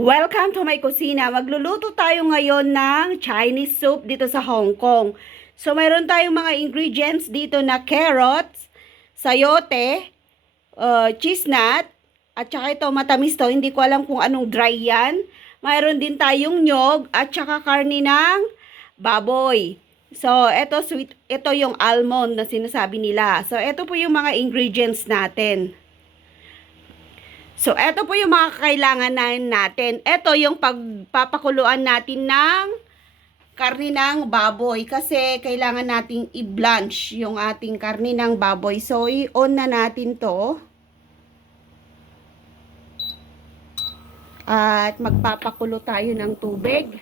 Welcome to my kusina. Magluluto tayo ngayon ng Chinese soup dito sa Hong Kong. So, mayroon tayong mga ingredients dito na carrots, sayote, cheese nut, at saka ito matamis to. Hindi ko alam kung anong dry yan. Mayroon din tayong nyog at saka karni ng baboy. So, ito yung almond na sinasabi nila. So, ito po yung mga ingredients natin. So, eto po yung mga kailangan natin. Ito yung pagpapakuluan natin ng karne ng baboy. Kasi kailangan nating i-blanch yung ating karne ng baboy. So, i-on na natin to. At magpapakulo tayo ng tubig.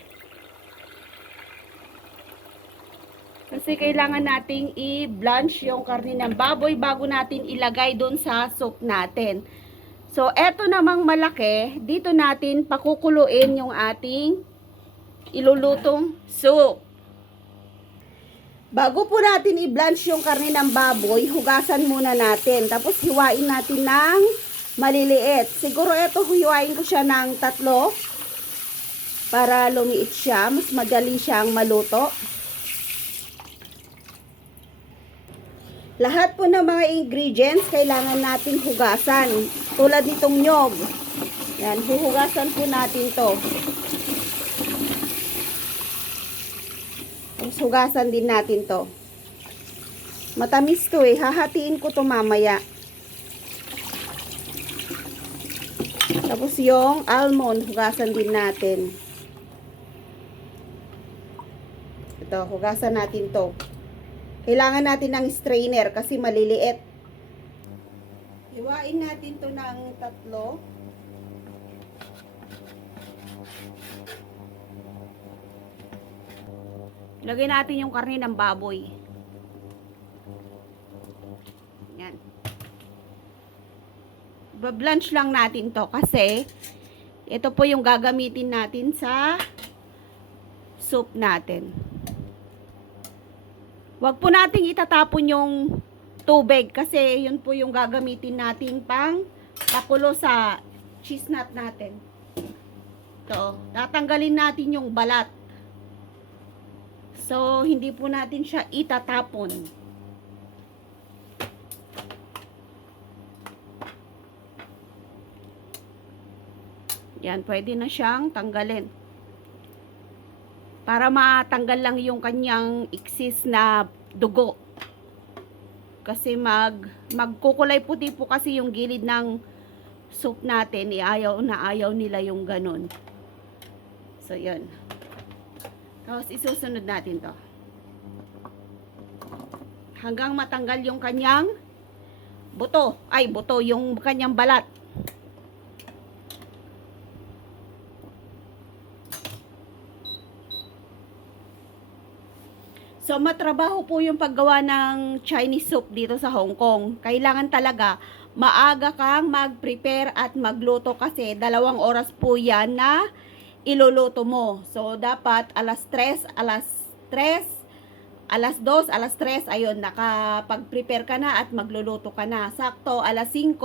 Kasi kailangan nating i-blanch yung karne ng baboy bago natin ilagay doon sa soup natin. So, eto namang malaki, dito natin pakukuluin yung ating ilulutong soup. Bago po natin i-blanch yung karne ng baboy, hugasan muna natin. Tapos, hiwain natin ng maliliit. Siguro eto, hiwain ko siya ng 3 para lumiit siya. Mas madali siyang maluto. Lahat po ng mga ingredients kailangan natin hugasan. Tulad nitong nyog. Yan, huhugasan po natin to. Tapos hugasan din natin to. Matamis to eh. Hahatiin ko to mamaya. Tapos yung almond, hugasan din natin. Ito, hugasan natin to. Kailangan natin ng strainer kasi maliliit. Hiwain natin to ng 3. Lagay natin yung karne ng baboy. Yan. Ba-blanch lang natin to kasi ito po yung gagamitin natin sa soup natin. Wag po nating itatapon yung tubig kasi yun po yung gagamitin natin pang pakulo sa cheese nut natin. So, tatanggalin natin yung balat. So, hindi po natin siya itatapon. Yan, pwede na siyang tanggalin. Para matanggal lang yung kanyang excess na dugo. Kasi magkukulay puti po kasi yung gilid ng soup natin. Ayaw nila yung ganun. So, yun. Tapos, isusunod natin to. Hanggang matanggal yung kanyang buto. Ay, buto. Yung kanyang balat. So, matrabaho po yung paggawa ng Chinese soup dito sa Hong Kong. Kailangan talaga maaga kang mag-prepare at magluto kasi 2 oras po yan na iluluto mo. So, dapat alas 3, alas 2, alas 3, ayun, nakapag-prepare ka na at magluluto ka na. Sakto, alas 5,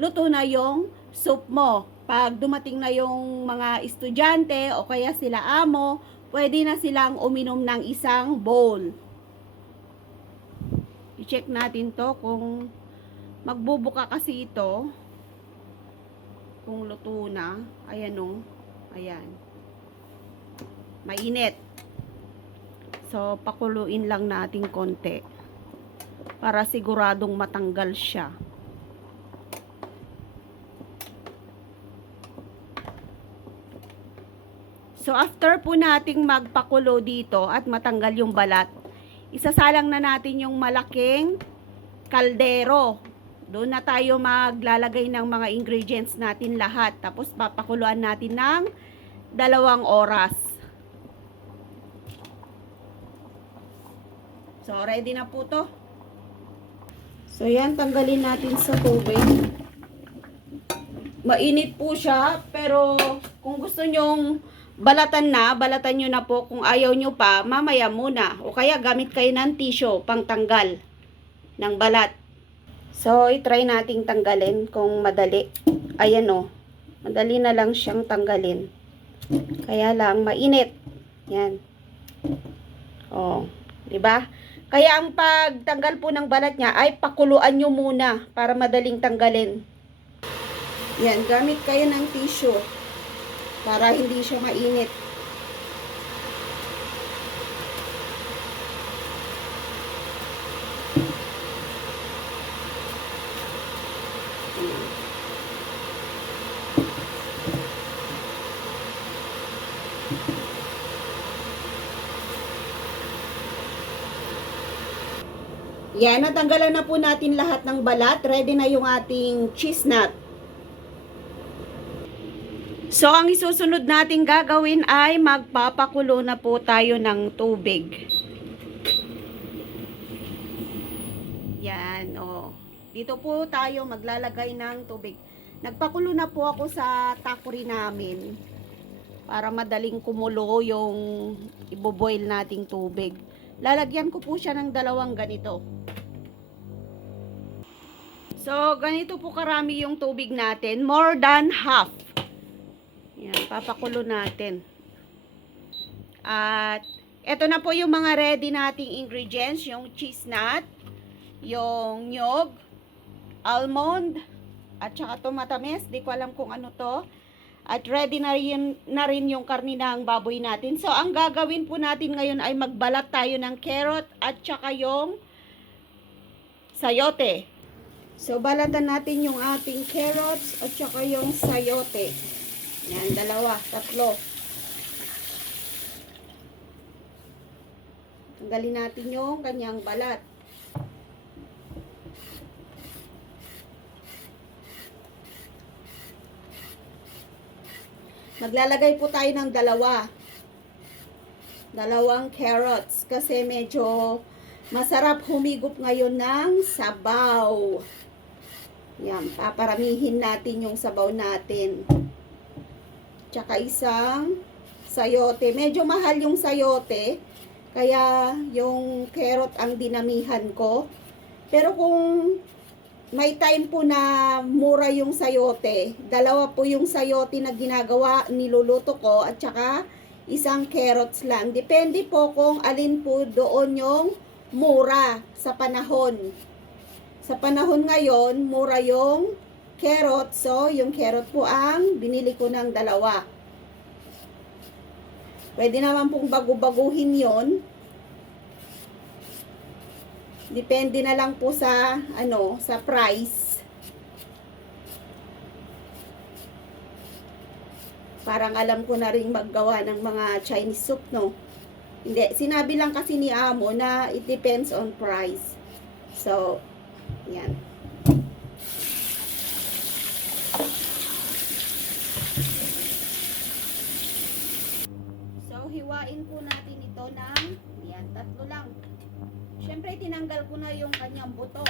luto na yung soup mo. Pag dumating na yung mga estudyante o kaya sila amo, pwede na silang uminom ng isang bowl. I-check natin to kung magbubuka kasi ito. Kung luto na. Ayan o. Ayan. Mainit. So, pakuluin lang natin konti. Para siguradong matanggal siya. So, after po nating magpakulo dito at matanggal yung balat, isasalang na natin yung malaking kaldero. Doon na tayo maglalagay ng mga ingredients natin lahat. Tapos, papakuluan natin ng 2 oras. So, ready na po to. So, yan, tanggalin natin sa tubig. Mainit po siya, pero kung gusto nyong balatan nyo na po. Kung ayaw nyo pa, mamaya muna. O kaya gamit kayo ng tissue pang tanggal ng balat. So, i-try nating tanggalin kung madali. Ayan o. Madali na lang siyang tanggalin. Kaya lang mainit. Yan. Oh, 'di ba? Kaya ang pagtanggal po ng balat niya ay pakuluan nyo muna para madaling tanggalin. Yan, gamit kayo ng tissue para hindi siya mainit. Yan, natanggalan na po natin lahat ng balat. Ready na yung ating cheese nut. So, ang isusunod natin gagawin ay magpapakulo na po tayo ng tubig. Yan, oh. Dito po tayo maglalagay ng tubig. Nagpakulo na po ako sa takuri namin para madaling kumulo yung iboboil nating tubig. Lalagyan ko po siya ng 2 ganito. So, ganito po karami yung tubig natin. More than half. Yan, papakulo natin. At, eto na po yung mga ready nating ingredients. Yung cheese nut, yung nyog, almond, at saka tumatamis. Di ko alam kung ano to. At ready na rin yung karni ng baboy natin. So, ang gagawin po natin ngayon ay magbalat tayo ng carrot at saka yung sayote. So, balatan natin yung ating carrots at saka yung sayote. Yan, 2, 3. Tanggalin natin yung kanyang balat. Maglalagay po tayo ng 2 carrots kasi medyo masarap humigop ngayon ng sabaw. Yan, paparamihin natin yung sabaw natin. Tsaka isang sayote. Medyo mahal yung sayote, kaya yung carrot ang dinamihan ko. Pero kung may time po na mura yung sayote, 2 po yung sayote na niluluto ko at saka isang carrots lang. Depende po kung alin po doon yung mura sa panahon. Sa panahon ngayon, mura yung carrot. So, yung carrot po ang binili ko ng 2. Pwede naman pong bago-baguhin yon. Depende na lang po sa sa price. Parang alam ko na rin maggawa ng mga Chinese soup, no? Hindi, sinabi lang kasi ni Amo na it depends on price. So, yan. So, hiwain po natin ito ng, yan, 3 lang. Siyempre, tinanggal ko na yung kanyang buto.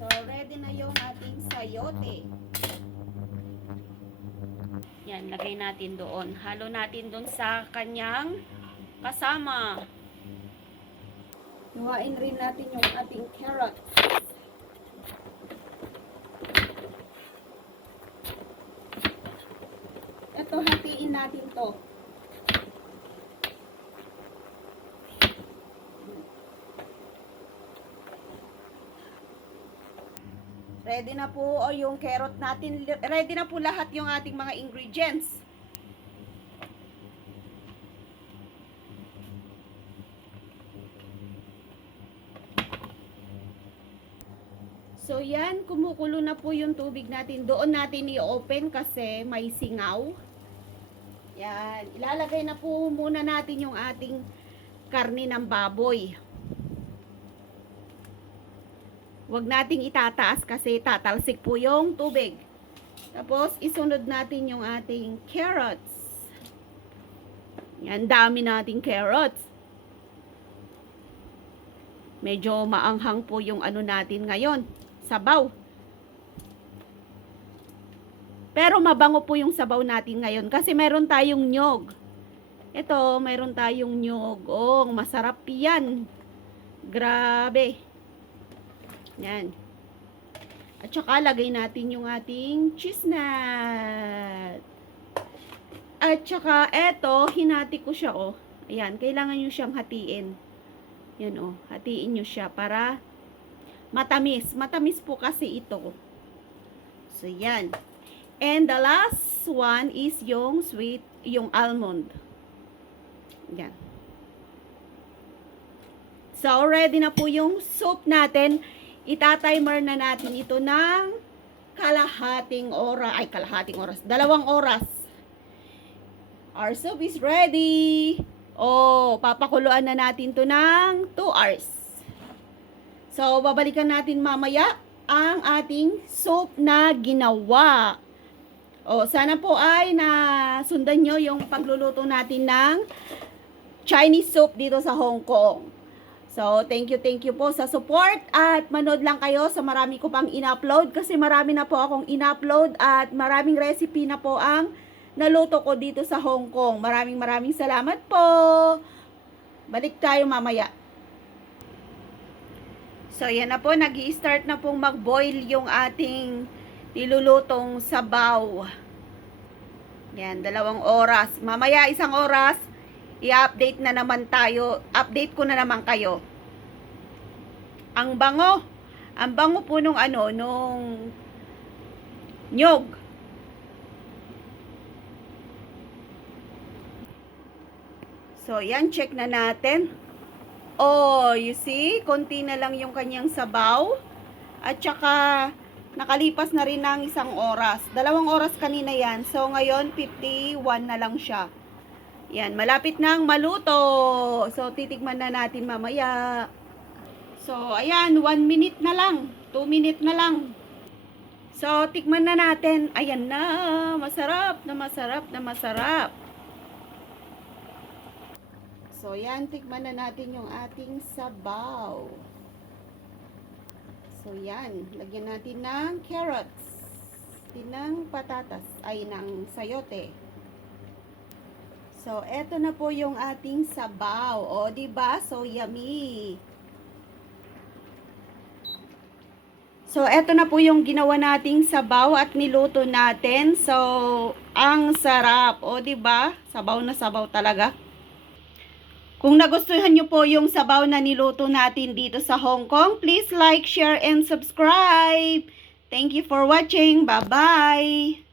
So, ready na yung ating sayote. Yan, lagay natin doon. Halo natin doon sa kanyang kasama. Hiwain rin natin yung ating carrot. Ito, hatiin natin to. Ready na po yung carrot natin. Ready na po lahat yung ating mga ingredients. So yan, kumukulo na po yung tubig natin. Doon natin i-open kasi may singaw. Yan, ilalagay na po muna natin yung ating karne ng baboy. Huwag nating itataas kasi tatalsik po yung tubig. Tapos, isunod natin yung ating carrots. Yan, dami nating carrots. Medyo maanghang po yung ano natin ngayon. Sabaw. Pero mabango po yung sabaw natin ngayon kasi meron tayong nyog. Ito, meron tayong nyog. Oh, masarap yan. Grabe. Yan. At saka lagay natin yung ating cheese nut. At saka eto, hinati ko siya oh. Ayan, kailangan nyo siyang hatiin. Yan oh, hatiin nyo siya para matamis. Matamis po kasi ito. So yan. And the last one is yung sweet, yung almond. Yan. So, ready na po yung soup natin. Itatimer na natin ito ng kalahating oras. 2 oras. Our soup is ready. Oh, papakuluan na natin to ng 2 hours. So, babalikan natin mamaya ang ating soup na ginawa. Oh, sana po ay nasundan nyo yung pagluluto natin ng Chinese soup dito sa Hong Kong. So, thank you po sa support at manood lang kayo sa marami ko pang in-upload kasi marami na po akong in-upload at maraming recipe na po ang naluto ko dito sa Hong Kong. Maraming salamat po. Balik tayo mamaya. So, yan na po. Nag-i-start na pong mag-boil yung ating nilulutong sabaw. Yan, 2 oras. Mamaya 1 oras, i-update na naman tayo. Update ko na naman kayo. Ang bango. Ang bango po nung nung nyog. So, yan, check na natin. Oh, you see? Konti na lang yung kanyang sabaw. At saka, nakalipas na rin ng 1 oras. 2 oras kanina yan. So, ngayon, 51 na lang siya. Yan, malapit nang maluto. So, titikman na natin mamaya. So, ayan, 1 minute na lang. 2 minute na lang. So, tikman na natin. Ayan na. Masarap na masarap na masarap. So, yan, tikman na natin yung ating sabaw. So, yan. Lagyan natin ng carrots. Ng patatas. Ay, ng sayote. So, eto na po yung ating sabaw. O, diba? So, yummy. So, eto na po yung ginawa nating sabaw at niluto natin. So, ang sarap. O, diba? Sabaw na sabaw talaga. Kung nagustuhan nyo po yung sabaw na niluto natin dito sa Hong Kong, please like, share, and subscribe. Thank you for watching. Bye-bye!